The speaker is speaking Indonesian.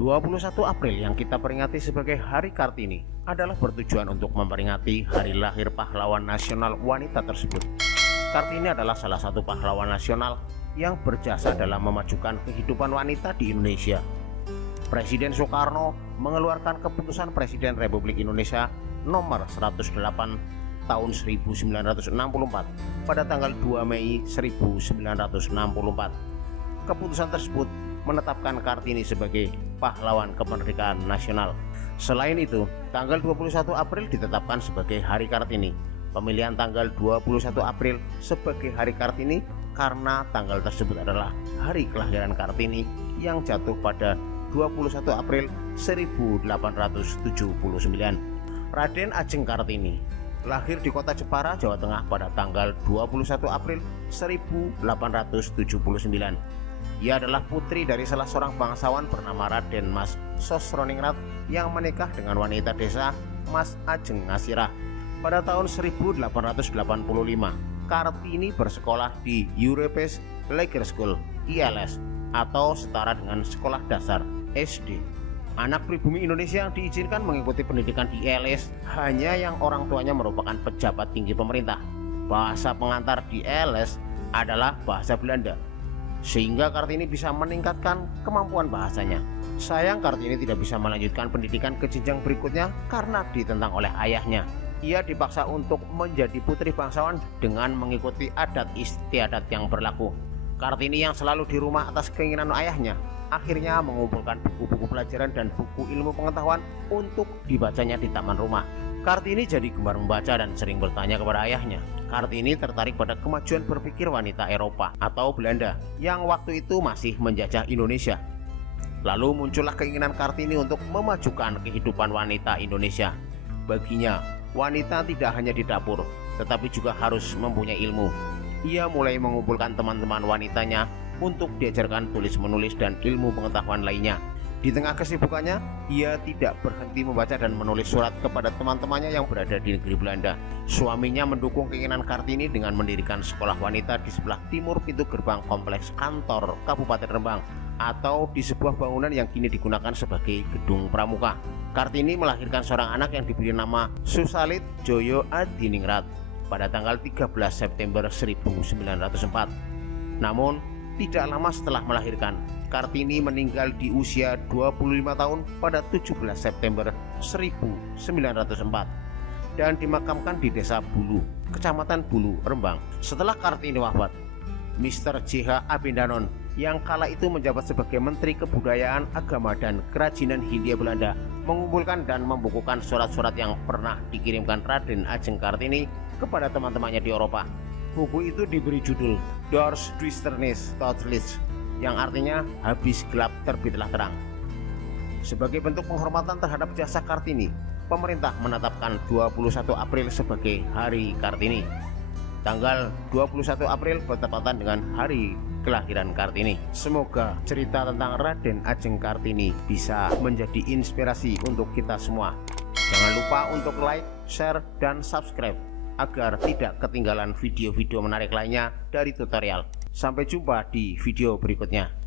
21 April yang kita peringati sebagai Hari Kartini adalah bertujuan untuk memperingati hari lahir pahlawan nasional wanita tersebut. Kartini adalah salah satu pahlawan nasional yang berjasa dalam memajukan kehidupan wanita di Indonesia. Presiden Soekarno mengeluarkan keputusan Presiden Republik Indonesia nomor 108 tahun 1964 pada tanggal 2 Mei 1964. Keputusan tersebut menetapkan Kartini sebagai pahlawan kemerdekaan nasional. Selain itu, tanggal 21 April ditetapkan sebagai Hari Kartini. Pemilihan tanggal 21 April sebagai Hari Kartini karena tanggal tersebut adalah hari kelahiran Kartini yang jatuh pada 21 April 1879. Raden Ajeng Kartini lahir di kota Jepara, Jawa Tengah pada tanggal 21 April 1879. Ia adalah putri dari salah seorang bangsawan bernama Raden Mas Sosroningrat yang menikah dengan wanita desa Mas Ajeng Ngasirah. Pada tahun 1885, Kartini bersekolah di Europes Lager School (ILS) atau setara dengan sekolah dasar SD. Anak pribumi Indonesia yang diizinkan mengikuti pendidikan di ILS hanya yang orang tuanya merupakan pejabat tinggi pemerintah. Bahasa pengantar di ILS adalah bahasa Belanda, sehingga Kartini bisa meningkatkan kemampuan bahasanya. Sayang, Kartini tidak bisa melanjutkan pendidikan ke jenjang berikutnya karena ditentang oleh ayahnya. Ia dipaksa untuk menjadi putri bangsawan dengan mengikuti adat istiadat yang berlaku. Kartini yang selalu di rumah atas keinginan ayahnya akhirnya mengumpulkan buku-buku pelajaran dan buku ilmu pengetahuan untuk dibacanya di taman rumah. Kartini jadi gemar membaca dan sering bertanya kepada ayahnya. Kartini tertarik pada kemajuan berpikir wanita Eropa atau Belanda yang waktu itu masih menjajah Indonesia. Lalu muncullah keinginan Kartini untuk memajukan kehidupan wanita Indonesia. Baginya, wanita tidak hanya di dapur, tetapi juga harus mempunyai ilmu. Ia mulai mengumpulkan teman-teman wanitanya untuk diajarkan tulis-menulis dan ilmu pengetahuan lainnya. Di tengah kesibukannya, ia tidak berhenti membaca dan menulis surat kepada teman-temannya yang berada di negeri Belanda. Suaminya mendukung keinginan Kartini dengan mendirikan sekolah wanita di sebelah timur pintu gerbang kompleks kantor Kabupaten Rembang atau di sebuah bangunan yang kini digunakan sebagai gedung pramuka. Kartini melahirkan seorang anak yang diberi nama Susalit Joyo Adiningrat pada tanggal 13 September 1904. Namun, tidak lama setelah melahirkan, Kartini meninggal di usia 25 tahun pada 17 September 1904 dan dimakamkan di Desa Bulu, Kecamatan Bulu, Rembang. Setelah Kartini wafat, Mr. J.H. Abendanon yang kala itu menjabat sebagai Menteri Kebudayaan, Agama, dan Kerajinan Hindia Belanda mengumpulkan dan membukukan surat-surat yang pernah dikirimkan Raden Ajeng Kartini kepada teman-temannya di Eropa. Buku itu diberi judul Doors Duisternis Totlis, yang artinya habis gelap terbitlah terang. Sebagai bentuk penghormatan terhadap jasa Kartini, pemerintah menetapkan 21 April sebagai Hari Kartini. Tanggal 21 April bertepatan dengan hari kelahiran Kartini. Semoga cerita tentang Raden Ajeng Kartini bisa menjadi inspirasi untuk kita semua. Jangan lupa untuk like, share, dan subscribe agar tidak ketinggalan video-video menarik lainnya dari tutorial. Sampai jumpa di video berikutnya.